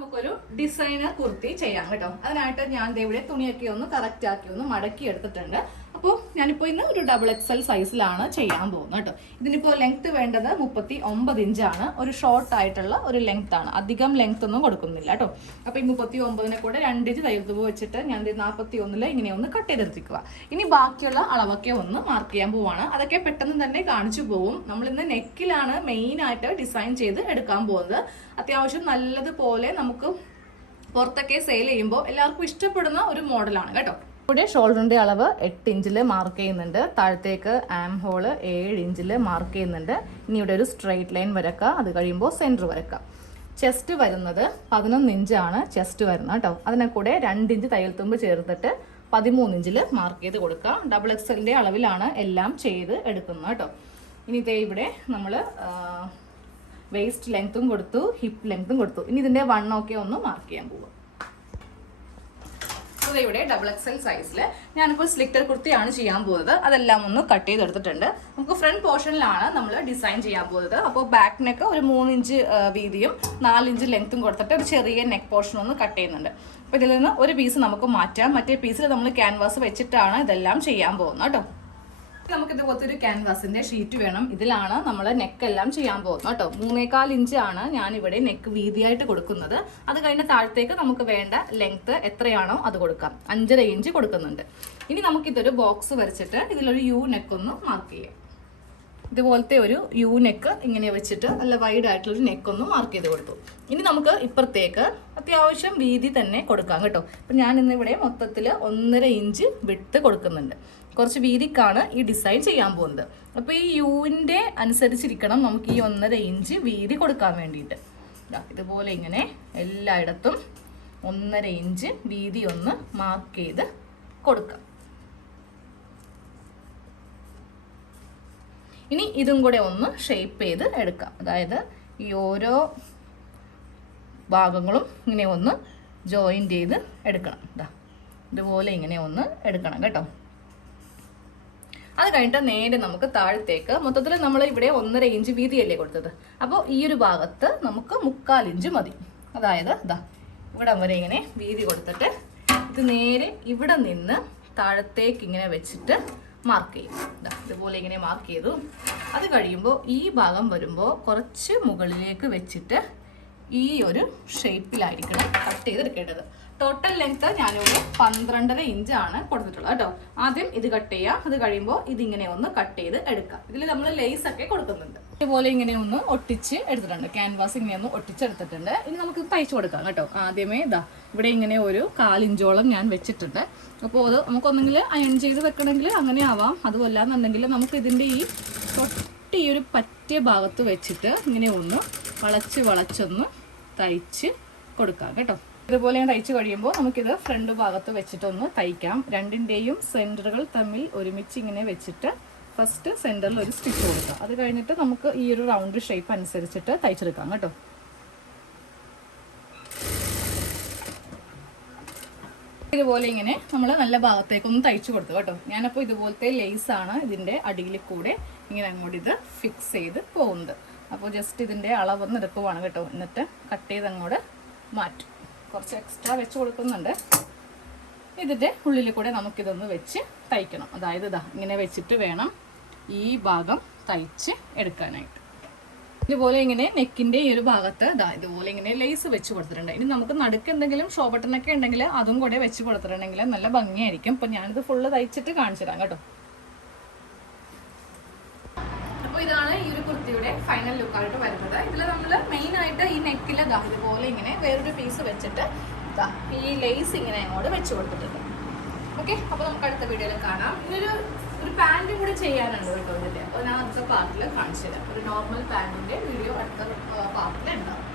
നമുക്കൊരു ഡിസൈനർ കുർത്തി ചെയ്യാം കേട്ടോ. അതിനായിട്ട് ഞാൻ ഇവിടെ തുണിയൊക്കെ ഒന്ന് കറക്റ്റ് ആക്കി ഒന്ന് മടക്കി എടുത്തിട്ടുണ്ട്. അപ്പോൾ ഞാനിപ്പോൾ ഇന്ന് ഒരു ഡബിൾ എക്സ് എൽ സൈസിലാണ് ചെയ്യാൻ പോകുന്നത് കേട്ടോ. ഇതിനിപ്പോൾ ലെങ്ത് വേണ്ടത് മുപ്പത്തി ഒമ്പത് ഇഞ്ചാണ് ഒരു ഷോർട്ട് ആയിട്ടുള്ള ഒരു ലെങ്ത് ആണ്. അധികം ലെങ്ത് ഒന്നും കൊടുക്കുന്നില്ല കേട്ടോ. അപ്പോൾ ഈ മുപ്പത്തി ഒമ്പതിനെ കൂടെ രണ്ട് ഇഞ്ച് തയ്യൽത്തുമ്പോൾ വെച്ചിട്ട് ഞാൻ നാൽപ്പത്തി ഒന്നിൽ ഇങ്ങനെ ഒന്ന് കട്ട് ചെയ്തെടുത്തിക്കുക. ഇനി ബാക്കിയുള്ള അളവൊക്കെ ഒന്ന് മാർക്ക് ചെയ്യാൻ പോവാണ്. അതൊക്കെ പെട്ടെന്ന് തന്നെ കാണിച്ചു പോകും നമ്മൾ ഇന്ന് നെക്കിലാണ് മെയിൻ ആയിട്ട് ഡിസൈൻ ചെയ്ത് എടുക്കാൻ പോകുന്നത്. അത്യാവശ്യം നല്ലതുപോലെ നമുക്ക് പുറത്തൊക്കെ സെയിൽ ചെയ്യുമ്പോൾ എല്ലാവർക്കും ഇഷ്ടപ്പെടുന്ന ഒരു മോഡലാണ് കേട്ടോ. ഇവിടെ ഷോൾഡറിന്റെ അളവ് എട്ട് ഇഞ്ചിൽ മാർക്ക് ചെയ്യുന്നുണ്ട്. താഴത്തേക്ക് ആം ഹോൾ ഏഴ് ഇഞ്ചിൽ മാർക്ക് ചെയ്യുന്നുണ്ട്. ഇനി ഇവിടെ ഒരു സ്ട്രെയിറ്റ് ലൈൻ വരക്കുക അത് കഴിയുമ്പോൾ സെന്റർ വരക്കുക ചെസ്റ്റ് വരുന്നത് പതിനൊന്ന് ഇഞ്ചാണ് ചെസ്റ്റ് വരുന്നത് കേട്ടോ. അതിനെ കൂടെ രണ്ട് ഇഞ്ച് തയ്യൽ തുമ്പ് ചേർത്തിട്ട് പതിമൂന്ന് ഇഞ്ചിൽ മാർക്ക് ചെയ്ത് കൊടുക്കുക ഡബിൾ എക്സലിന്റെ അളവിലാണ് എല്ലാം ചെയ്ത് എടുക്കുന്നത് കേട്ടോ. ഇനി ഇതേ ഇവിടെ നമ്മൾ വേസ്റ്റ് ലെങ്ത്തും കൊടുത്തു ഹിപ്പ് ലെങ്ത്തും കൊടുത്തു. ഇനി ഇതിന്റെ വണ്ണൊക്കെ ഒന്ന് മാർക്ക് ചെയ്യാൻ പോവുക ഇവിടെ ഡബിൾ എക്സ് എൽ സൈസിൽ ഞാനിപ്പോൾ സ്ലിക്റ്റർ കുർത്തിയാണ് ചെയ്യാൻ പോകുന്നത്. അതെല്ലാം ഒന്ന് കട്ട് ചെയ്തെടുത്തിട്ടുണ്ട്. നമുക്ക് ഫ്രണ്ട് പോർഷനിലാണ് നമ്മൾ ഡിസൈൻ ചെയ്യാൻ പോകുന്നത്. അപ്പോൾ ബാക്ക് നെക്ക് ഒരു മൂന്നിഞ്ച് വീതിയും നാലിഞ്ച് ലെങ്ത്തും കൊടുത്തിട്ട് ഒരു ചെറിയ നെക്ക് പോർഷൻ ഒന്ന് കട്ട് ചെയ്യുന്നുണ്ട്. അപ്പോൾ ഇതിൽ നിന്ന് ഒരു പീസ് നമുക്ക് മാറ്റാം. മറ്റേ പീസിൽ നമ്മൾ ക്യാൻവാസ് വെച്ചിട്ടാണ് ഇതെല്ലാം ചെയ്യാൻ പോകുന്നത് കേട്ടോ. നമുക്ക് ഇതുപോലത്തെ ഒരു ക്യാൻവാസിന്റെ ഷീറ്റ് വേണം. ഇതിലാണ് നമ്മൾ നെക്ക് എല്ലാം ചെയ്യാൻ പോകുന്നത് കേട്ടോ. മൂന്നേകാൽ ആണ് ഞാൻ ഇവിടെ നെക്ക് വീതിയായിട്ട് കൊടുക്കുന്നത്. അത് കഴിഞ്ഞ താഴത്തേക്ക് നമുക്ക് വേണ്ട ലെങ്ത് എത്രയാണോ അത് കൊടുക്കാം. അഞ്ചര ഇഞ്ച് കൊടുക്കുന്നുണ്ട്. ഇനി നമുക്കിതൊരു ബോക്സ് വരച്ചിട്ട് ഇതിലൊരു യു നെക്ക് ഒന്ന് മാർക്ക് ചെയ്യാം. ഇതുപോലത്തെ ഒരു യു നെക്ക് ഇങ്ങനെ വെച്ചിട്ട് നല്ല വൈഡ് ആയിട്ടുള്ള ഒരു നെക്ക് ഒന്ന് മാർക്ക് ചെയ്ത് കൊടുത്തു. ഇനി നമുക്ക് ഇപ്പുറത്തേക്ക് അത്യാവശ്യം വീതി തന്നെ കൊടുക്കാം കേട്ടോ. അപ്പം ഞാൻ ഇന്ന് ഇവിടെ മൊത്തത്തിൽ ഒന്നര ഇഞ്ച് വിട്ട് കൊടുക്കുന്നുണ്ട്. കുറച്ച് വീതിക്കാണ് ഈ ഡിസൈൻ ചെയ്യാൻ പോകുന്നത്. അപ്പോൾ ഈ യുവിന്റെ അനുസരിച്ചിരിക്കണം നമുക്ക് ഈ ഒന്നര ഇഞ്ച് വീതി കൊടുക്കാൻ വേണ്ടിയിട്ട്. ഇതുപോലെ ഇങ്ങനെ എല്ലായിടത്തും ഒന്നര ഇഞ്ച് വീതി ഒന്ന് മാർക്ക് ചെയ്ത് കൊടുക്കാം. ഇനി ഇതും കൂടെ ഒന്ന് ഷേപ്പ് ചെയ്ത് എടുക്കാം. അതായത് ഈ ഓരോ ഭാഗങ്ങളും ഇങ്ങനെ ഒന്ന് ജോയിൻ ചെയ്ത് എടുക്കണം. ഇതാ ഇതുപോലെ ഇങ്ങനെ ഒന്ന് എടുക്കണം കേട്ടോ. അത് കഴിഞ്ഞിട്ട് നേരെ നമുക്ക് താഴത്തേക്ക് മൊത്തത്തിൽ നമ്മൾ ഇവിടെ ഒന്നര ഇഞ്ച് വീതിയല്ലേ കൊടുത്തത്. അപ്പോൾ ഈ ഒരു ഭാഗത്ത് നമുക്ക് മുക്കാൽ ഇഞ്ച് മതി. അതായത് ഇതാ ഇവിടെ വരെ ഇങ്ങനെ വീതി കൊടുത്തിട്ട് ഇത് നേരെ ഇവിടെ നിന്ന് താഴത്തേക്ക് ഇങ്ങനെ വെച്ചിട്ട് മാർക്ക് ചെയ്യും. ഇതാ ഇതുപോലെ ഇങ്ങനെ മാർക്ക് ചെയ്തു. അത് കഴിയുമ്പോൾ ഈ ഭാഗം വരുമ്പോൾ കുറച്ച് മുകളിലേക്ക് വെച്ചിട്ട് ഈ ഒരു ഷേപ്പിലായിരിക്കണം കട്ട് ചെയ്തെടുക്കേണ്ടത്. ടോട്ടൽ ലെങ്ത്ത് ഞാനിവിടെ പന്ത്രണ്ടര ഇഞ്ചാണ് കൊടുത്തിട്ടുള്ളത് കേട്ടോ. ആദ്യം ഇത് കട്ട് ചെയ്യുക അത് കഴിയുമ്പോൾ ഇതിങ്ങനെ ഒന്ന് കട്ട് ചെയ്ത് എടുക്കാം. ഇതിൽ നമ്മൾ ലേസ് ഒക്കെ കൊടുക്കുന്നുണ്ട്. ഇതുപോലെ ഇങ്ങനെ ഒന്ന് ഒട്ടിച്ച് എടുത്തിട്ടുണ്ട്. ക്യാൻവാസ് ഇങ്ങനെ ഒന്ന് ഒട്ടിച്ചെടുത്തിട്ടുണ്ട്. ഇനി നമുക്ക് തയ്ച്ചു കൊടുക്കാം കേട്ടോ. ആദ്യമേ ഇതാ ഇവിടെ ഇങ്ങനെ ഒരു കാലിഞ്ചോളം ഞാൻ വെച്ചിട്ടുണ്ട്. അപ്പോൾ അത് നമുക്കൊന്നെങ്കിൽ അയൺ ചെയ്ത് വെക്കണമെങ്കിൽ അങ്ങനെ ആവാം. അതുമല്ല എന്നുണ്ടെങ്കിൽ നമുക്ക് ഇതിന്റെ ഈ തൊട്ട് ഒരു പറ്റിയ ഭാഗത്ത് വെച്ചിട്ട് ഇങ്ങനെ ഒന്ന് വളച്ച് വളച്ചൊന്ന് തയ്ച്ച് കൊടുക്കാം കേട്ടോ. ഇതുപോലെ ഞാൻ തയ്ച്ച് കഴിയുമ്പോൾ നമുക്കിത് ഫ്രണ്ട് ഭാഗത്ത് വെച്ചിട്ടൊന്ന് തയ്ക്കാം. രണ്ടിന്റെയും സെന്ററുകൾ തമ്മിൽ ഒരുമിച്ച് ഇങ്ങനെ വെച്ചിട്ട് ഫസ്റ്റ് സെന്ററിൽ ഒരു സ്റ്റിച്ച് കൊടുക്കാം. അത് കഴിഞ്ഞിട്ട് നമുക്ക് ഈ ഒരു റൗണ്ട് ഷേപ്പ് അനുസരിച്ചിട്ട് തയ്ച്ചെടുക്കാം കേട്ടോ. ഇതുപോലെ ഇങ്ങനെ നമ്മൾ നല്ല ഭാഗത്തേക്കൊന്ന് തയ്ച്ചു കൊടുത്തു കേട്ടോ. ഞാനപ്പോൾ ഇതുപോലത്തെ ലേസാണ് ഇതിന്റെ അടിയിൽ കൂടെ ഇങ്ങനെ അങ്ങോട്ട് ഇത് ഫിക്സ് ചെയ്ത് പോകുന്നത്. അപ്പോൾ ജസ്റ്റ് ഇതിന്റെ അളവൊന്ന് എടുക്കുവാണ് കേട്ടോ. എന്നിട്ട് കട്ട് ചെയ്ത് അങ്ങോട്ട് മാറ്റും. കുറച്ച് എക്സ്ട്രാ വെച്ച് കൊടുക്കുന്നുണ്ട്. ഇതിന്റെ ഉള്ളിൽ കൂടെ നമുക്കിതൊന്ന് വെച്ച് തയ്ക്കണം. അതായത് ഇതാ ഇങ്ങനെ വെച്ചിട്ട് വേണം ഈ ഭാഗം തയ്ച്ച് എടുക്കാനായിട്ട്. ഇതുപോലെ ഇങ്ങനെ നെക്കിന്റെ ഈ ഒരു ഭാഗത്ത് ഇതാ ഇതുപോലെ ഇങ്ങനെ ലേസ് വെച്ച് കൊടുത്തിട്ടുണ്ട്. ഇനി നമുക്ക് നടുക്ക് എന്തെങ്കിലും ഷോ ബട്ടണൊക്കെ ഉണ്ടെങ്കിൽ അതും കൂടെ വെച്ച് കൊടുത്തിട്ടുണ്ടെങ്കിൽ നല്ല ഭംഗിയായിരിക്കും. അപ്പം ഞാനിത് ഫുള്ള് തയ്ച്ചിട്ട് കാണിച്ചു തരാം കേട്ടോ. ഇതാണ് ഈ ഒരു കുർത്തിയുടെ ഫൈനൽ ലുക്കായിട്ട് വരുന്നത്. ഇതിൽ നമ്മൾ മെയിൻ ആയിട്ട് ഈ നെക്കിലെ ദാ ഇതുപോലെ ഇങ്ങനെ വേറൊരു പീസ് വെച്ചിട്ട് ദാ ഈ ലേസ് ഇങ്ങനെ അങ്ങോട്ട് വെച്ച് കൊടുത്തിട്ടുണ്ട്. ഓക്കെ അപ്പോൾ നമുക്ക് അടുത്ത വീഡിയോയിൽ കാണാം. ഇങ്ങനൊരു ഒരു പാന്റും കൂടി ചെയ്യാനുണ്ട് കേട്ടോ ഇതിന്റെ അപ്പോൾ ഞാൻ അടുത്ത പാർട്ടിൽ കാണിച്ചു തരാം ഒരു നോർമൽ പാന്റിന്റെ വീഡിയോ അടുത്ത പാർട്ടിൽ ഉണ്ടാവും.